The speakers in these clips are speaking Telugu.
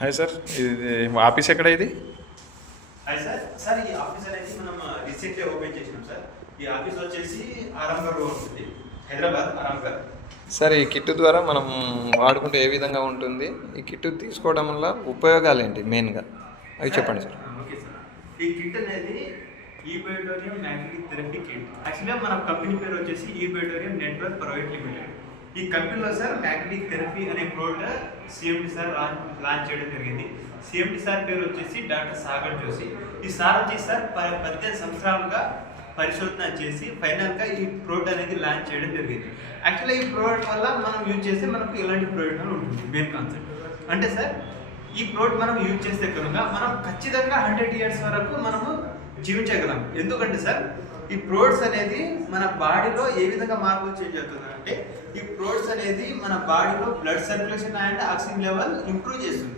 హాయ్ సార్, ఇది ఆఫీస్ ఎక్కడ ఇది? Hi sir. సార్ ఈ ఆఫీస్ అనేది మనం రీసెంట్లీ ఓపెన్ చేసినాం సార్. ఈ ఆఫీస్ వచ్చేసి ఆరాంఘర్లో ఉంటుంది, హైదరాబాద్ ఆరాంఘర్. సార్, ఈ కిట్ ద్వారా మనం వాడుకుంటే ఏ విధంగా ఉంటుంది? ఈ కిట్ తీసుకోవడం వల్ల ఉపయోగాలు ఏంటి మెయిన్గా అవి చెప్పండి సార్. Okay sir. ఈ కిట్ అనేది ఈబయోటోరియం మ్యాగ్నెటిక్ థెరపీ కిట్. యాక్చువల్గా మన కంపెనీ పేరు వచ్చేసి ఈబయోటోరియం నెట్వర్క్ ప్రైవేట్ లిమిటెడ్. ఈ కంపెనీలో సార్ మ్యాగ్నెటిక్ థెరపీ అనే ప్రోడక్ట్ సిఎండి సార్ లాంచ్ చేయడం జరిగింది. సిఎండి సార్ పేరు వచ్చేసి డాక్టర్ సాగర్ జోషి. ఈ సార్ వచ్చేసి సార్ 18 సంవత్సరాలుగా పరిశోధన చేసి ఫైనల్గా ఈ ప్రోడక్ట్ అనేది లాంచ్ చేయడం జరిగింది. యాక్చువల్గా ఈ ప్రోడక్ట్ వల్ల మనం యూజ్ చేస్తే మనకు ఎలాంటి ప్రయోజనాలు ఉంటుంది మెయిన్ కాన్సెప్ట్ అంటే సార్, ఈ ప్రోడక్ట్ మనం యూజ్ చేస్తే కనుక మనం ఖచ్చితంగా 100 ఇయర్స్ వరకు మనము జీవించగలం. ఎందుకంటే సార్, ఈ ప్రోడక్ట్స్ అనేది మన బాడీలో ఏ విధంగా మార్పులు చేంజ్ అవుతుంది అంటే, ఈ ప్రోడక్ట్స్ అనేది మన బాడీలో blood circulation and oxygen level improve చేస్తుంది.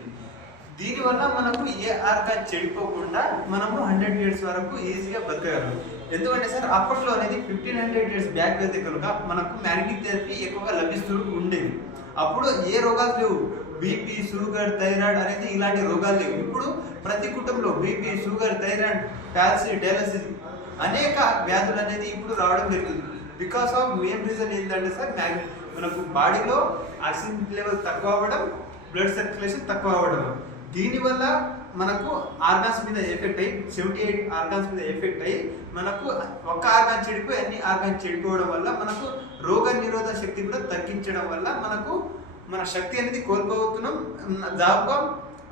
దీనివల్ల మనకు ఏ ఆర్గాన్ చెడిపోకుండా మనము 100 ఇయర్స్ వరకు ఈజీగా బతకగలం. ఎందుకంటే సార్, అప్పట్లో అనేది 1500 ఇయర్స్ బ్యాక్ వెళ్తే కనుక మనకు మ్యాగ్నెటిక్ థెరపీ ఎక్కువగా లభిస్తూ ఉండేవి. అప్పుడు ఏ రోగాలు లేవు, బీపీ, షుగర్, థైరాయిడ్ అనేది ఇలాంటి రోగాలు లేవు. ఇప్పుడు ప్రతి కుటుంబంలో BP, sugar, thyroid, palsy, dialysis అనేక వ్యాధులు అనేది ఇప్పుడు రావడం జరుగుతుంది. బికాస్ ఆఫ్ మెయిన్ రీజన్ ఏంటంటే సార్, మనకు బాడీలో ఆక్సిజన్ లెవెల్ తక్కువ అవ్వడం, బ్లడ్ సర్క్యులేషన్ తక్కువ అవ్వడం. దీనివల్ల మనకు ఆర్గాన్స్ మీద ఎఫెక్ట్ అయ్యి 78 ఆర్గాన్స్ మీద ఎఫెక్ట్ అయ్యి మనకు ఒక్క ఆర్గాన్ చెడిపోయి అన్ని ఆర్గాన్ చెడిపోవడం వల్ల మనకు రోగ నిరోధక శక్తి కూడా తగ్గించడం వల్ల మనకు మన శక్తి అనేది కోల్పోతున్నాం. దాదాపుగా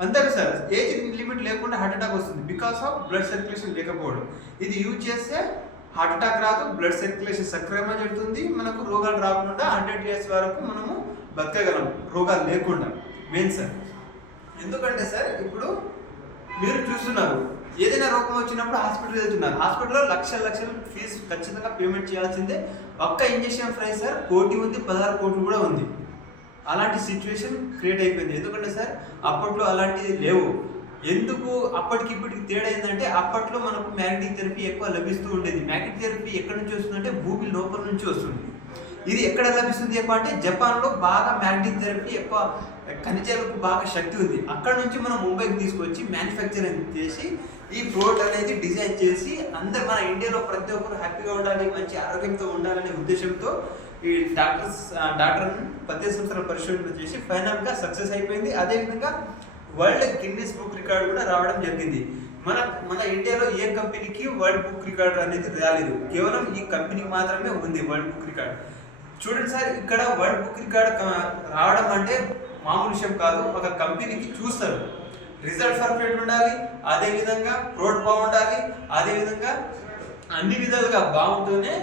అందరూ సార్ ఏజ్ లిమిట్ లేకుండా హార్ట్ అటాక్ వస్తుంది బికాస్ ఆఫ్ బ్లడ్ సర్క్యులేషన్ లేకపోవడం. ఇది యూజ్ చేస్తే హార్ట్ అటాక్ రాదు, బ్లడ్ సర్క్యులేషన్ సక్రమంగా జరుగుతుంది, మనకు రోగాలు రాకుండా 100 ఇయర్స్ వరకు మనము బతకగలం రోగాలు లేకుండా. మెయిన్ సార్, ఎందుకంటే సార్ ఇప్పుడు మీరు చూస్తున్నారు, ఏదైనా రోగం వచ్చినప్పుడు హాస్పిటల్ వెళ్తున్నారు, హాస్పిటల్లో లక్షలు ఫీజు ఖచ్చితంగా పేమెంట్ చేయాల్సిందే. ఒక్క ఇంజక్షన్ ప్రైస్ సార్ 1 కోటి ఉంది, 16 కోట్లు కూడా ఉంది. అలాంటి సిచ్యువేషన్ క్రియేట్ అయిపోయింది. ఎందుకంటే సార్ అప్పట్లో అలాంటివి లేవు. ఎందుకు అప్పటికి ఇప్పటికి తేడా ఏంటంటే, అప్పట్లో మనకు మ్యాగ్నెటిక్ థెరపీ ఎక్కువ లభిస్తూ ఉండేది. మ్యాగ్నెటిక్ థెరపీ ఎక్కడి నుంచి వస్తుందంటే భూమి లోపల నుంచి వస్తుంది. ఇది ఎక్కడ లభిస్తుంది ఎక్కువ అంటే, జపాన్లో బాగా మ్యాగ్నెటిక్ థెరపీ ఎక్కువ ఖనిజాలకు బాగా శక్తి ఉంది. అక్కడ నుంచి మనం ముంబైకి తీసుకొచ్చి మ్యానుఫ్యాక్చరింగ్ చేసి ఈ ప్రోడక్ట్ అనేది డిజైన్ చేసి అందరు మన ఇండియాలో ప్రతి ఒక్కరు హ్యాపీగా ఉండాలి, మంచి ఆరోగ్యంతో ఉండాలనే ఉద్దేశంతో ఈ డాక్టర్ 18 సంవత్సరాల పరిశోధన చేసి ఫైనల్గా సక్సెస్ అయిపోయింది. అదేవిధంగా వరల్డ్ గిన్నిస్ బుక్ రికార్డ్ కూడా రావడం జరిగింది. మన ఇండియాలో ఏ కంపెనీకి వరల్డ్ బుక్ రికార్డ్ అనేది రాలేదు, కేవలం ఈ కంపెనీకి మాత్రమే ఉంది వరల్డ్ బుక్ రికార్డ్. చూడండి సార్, ఇక్కడ వరల్డ్ బుక్ రికార్డ్ రావడం అంటే మామూలు విషయం కాదు. ఒక కంపెనీకి చూస్తారు, రిజల్ట్ పర్ఫెక్ట్ ఉండాలి, అదేవిధంగా ప్రోడక్ట్ బాగుండాలి, అదేవిధంగా అన్ని విధాలుగా బాగుంటూనే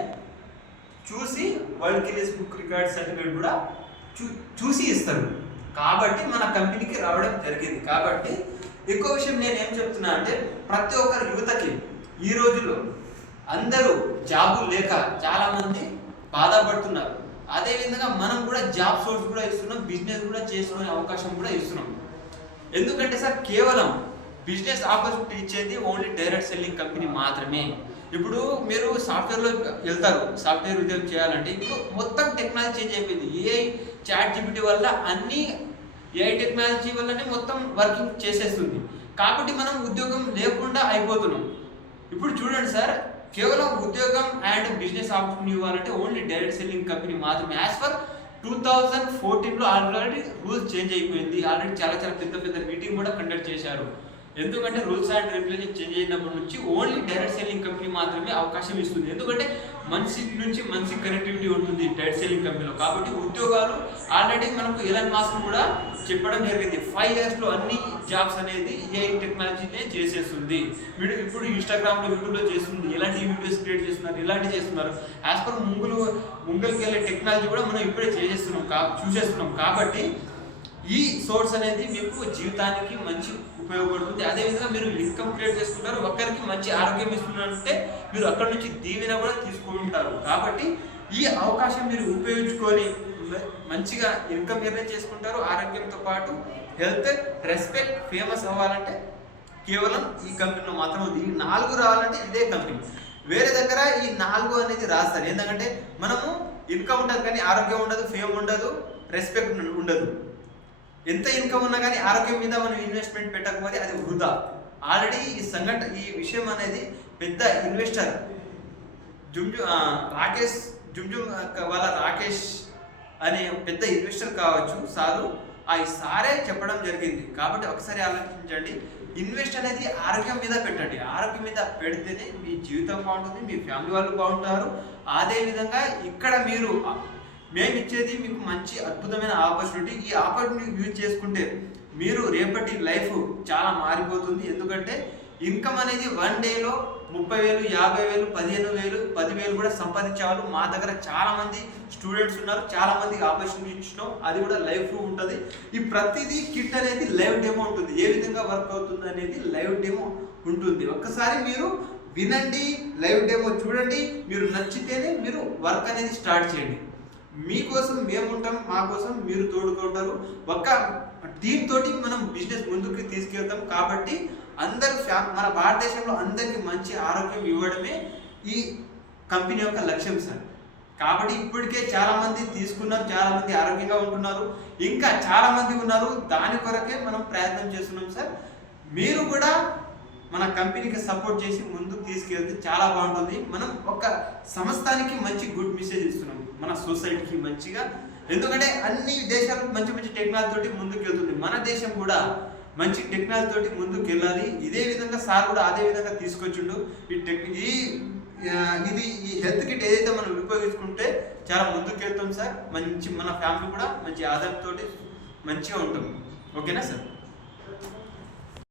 చూసి world Guinness book record certificate కూడా చూసి ఇస్తారు. కాబట్టి మన కంపెనీకి రావడం జరిగింది. కాబట్టి ఎక్కువ విషయం నేను ఏం చెప్తున్నా అంటే, ప్రతి ఒక్కరు యువతకి ఈ రోజుల్లో అందరూ జాబులు లేక చాలామంది బాధపడుతున్నారు. అదేవిధంగా మనం కూడా జాబ్ సోర్స్ కూడా ఇస్తున్నాం, బిజినెస్ కూడా చేసుకునే అవకాశం కూడా ఇస్తున్నాం. ఎందుకంటే సార్, కేవలం బిజినెస్ ఆపర్చునిటీ ఇచ్చేది ఓన్లీ డైరెక్ట్ సెల్లింగ్ కంపెనీ మాత్రమే. ఇప్పుడు మీరు సాఫ్ట్వేర్లో వెళ్తారు, సాఫ్ట్వేర్ ఉద్యోగం చేయాలంటే ఇప్పుడు మొత్తం టెక్నాలజీ చేంజ్ అయిపోయింది. ఏఐ, చాట్ జీపీటీ వల్ల అన్ని ఏఐ టెక్నాలజీ వల్లనే మొత్తం వర్కింగ్ చేసేస్తుంది. కాబట్టి మనం ఉద్యోగం లేకుండా అయిపోతున్నాం. ఇప్పుడు చూడండి సార్, కేవలం ఉద్యోగం అండ్ బిజినెస్ ఆపర్చునిటీ ఇవ్వాలంటే ఓన్లీ డైరెక్ట్ సెల్లింగ్ కంపెనీ మాత్రమే. యాజ్ ఫర్ 2014లో ఆల్రెడీ రూల్స్ చేంజ్ అయిపోయింది. ఆల్రెడీ చాలా పెద్ద మీటింగ్ కూడా కండక్ట్ చేశారు. ఎందుకంటే రూల్స్ అండ్ రెగ్యులేషన్ చేంజ్ అయినప్పటి నుంచి ఓన్లీ డైరెక్ట్ సెల్లింగ్ కంపెనీ మాత్రమే అవకాశం ఇస్తుంది. ఎందుకంటే మనిషి నుంచి మనిషి కనెక్టివిటీ ఉంటుంది డైరెక్ట్ సెల్లింగ్ కంపెనీలో. కాబట్టి ఉద్యోగాలు ఆల్రెడీ మనకు ఎలాన్ మాస్క్ కూడా చెప్పడం జరిగింది, 5 ఇయర్స్లో అన్ని జాబ్స్ అనేది ఏఐ టెక్నాలజీనే చేసేస్తుంది. మీరు ఇప్పుడు ఇన్స్టాగ్రామ్లో, యూట్యూబ్లో చేస్తుంది, ఎలాంటి వీడియోస్ క్రియేట్ చేస్తున్నారు, ఇలాంటివి చేస్తున్నారు. యాజ్ పర్ ముంగల్కి వెళ్ళే టెక్నాలజీ కూడా మనం ఇప్పుడే చూసేస్తున్నాం. కాబట్టి ఈ సోర్స్ అనేది మీకు జీవితానికి మంచి ఉపయోగపడుతుంది. అదేవిధంగా మీరు ఇన్కమ్ క్రియేట్ చేసుకుంటారు, ఒకరికి మంచి ఆరోగ్యం ఇస్తున్నారంటే మీరు అక్కడ నుంచి దీవెన కూడా తీసుకుంటారు. కాబట్టి ఈ అవకాశం మీరు ఉపయోగించుకొని మంచిగా ఇన్కమ్ జనరేట్ చేసుకుంటారు. ఆరోగ్యంతో పాటు హెల్త్, రెస్పెక్ట్, ఫేమస్ అవ్వాలంటే కేవలం ఈ కంపెనీలో మాత్రం ఉంది. ఈ 4 రావాలంటే ఇదే కంపెనీ. వేరే దగ్గర ఈ 4 అనేది రాస్తారు. ఎందుకంటే మనము ఇన్కమ్ ఉండదు కానీ ఆరోగ్యం ఉండదు, ఫేమ్ ఉండదు, రెస్పెక్ట్ ఉండదు. ఎంత ఇన్కమ్ ఉన్నా కానీ ఆరోగ్యం మీద మనం ఇన్వెస్ట్మెంట్ పెట్టకపోతే అది వృధా. ఆల్రెడీ ఈ విషయం అనేది పెద్ద ఇన్వెస్టర్ రాకేష్ అనే పెద్ద ఇన్వెస్టర్ కావచ్చు సారు, సారే చెప్పడం జరిగింది. కాబట్టి ఒకసారి ఆలోచించండి, ఇన్వెస్ట్ అనేది ఆరోగ్యం మీద పెట్టండి. ఆరోగ్యం మీద పెడితేనే మీ జీవితం బాగుంటుంది, మీ ఫ్యామిలీ వాళ్ళు బాగుంటారు. అదేవిధంగా ఇక్కడ మేము ఇచ్చేది మీకు మంచి అద్భుతమైన ఆపర్చునిటీ. ఈ ఆపర్చునిటీ యూజ్ చేసుకుంటే మీరు రేపటి లైఫ్ చాలా మారిపోతుంది. ఎందుకంటే ఇన్కమ్ అనేది 1 డేలో 30,000, 50,000, 15,000, 10,000 కూడా సంపాదించే వాళ్ళు మా దగ్గర చాలా మంది స్టూడెంట్స్ ఉన్నారు. చాలా మందికి ఆపర్చునిటీ ఇచ్చినాం, అది కూడా లైవ్ ప్రూఫ్ ఉంటుంది. ఈ ప్రతిదీ కిట్ అనేది లైవ్ డెమో ఉంటుంది. ఏ విధంగా వర్క్ అవుతుంది అనేది లైవ్ డెమో ఉంటుంది. ఒక్కసారి మీరు వినండి, లైవ్ డెమో చూడండి, మీరు నచ్చితేనే మీరు వర్క్ అనేది స్టార్ట్ చేయండి. మీకోసం మేము ఉంటాం, మా కోసం మీరు తోడుకుంటారు. ఒక టీమ్ తోటి మనం బిజినెస్ ముందుకు తీసుకెళ్తాం. కాబట్టి మన భారతదేశంలో అందరికీ మంచి ఆరోగ్యం ఇవ్వడమే ఈ కంపెనీ యొక్క లక్ష్యం సార్. కాబట్టి ఇప్పటికే చాలా మంది తీసుకున్నారు, చాలా మంది ఆరోగ్యంగా ఉంటున్నారు, ఇంకా చాలా మంది ఉన్నారు. దాని కొరకే మనం ప్రయత్నం చేస్తున్నాం సార్. మీరు కూడా మన కంపెనీకి సపోర్ట్ చేసి ముందుకు తీసుకెళ్తే చాలా బాగుంటుంది. మనం ఒక సంస్థానికి మంచి గుడ్ మెసేజ్ ఇస్తున్నాం, మన సొసైటీకి మంచిగా. ఎందుకంటే అన్ని దేశాలు మంచి మంచి టెక్నాలజీ తోటి ముందుకు వెళ్తుంది, మన దేశం కూడా మంచి టెక్నాలజీ తోటి ముందుకు వెళ్ళాలి. ఇదే విధంగా సార్ కూడా అదే విధంగా తీసుకొచ్చిండు. ఈ హెల్త్ కిట్ ఏదైతే మనం ఉపయోగించుకుంటే చాలా ముందుకు వెళ్తాం సార్. మన ఫ్యామిలీ కూడా మంచి ఆదాయంతో మంచిగా ఉంటాం. ఓకేనా సార్?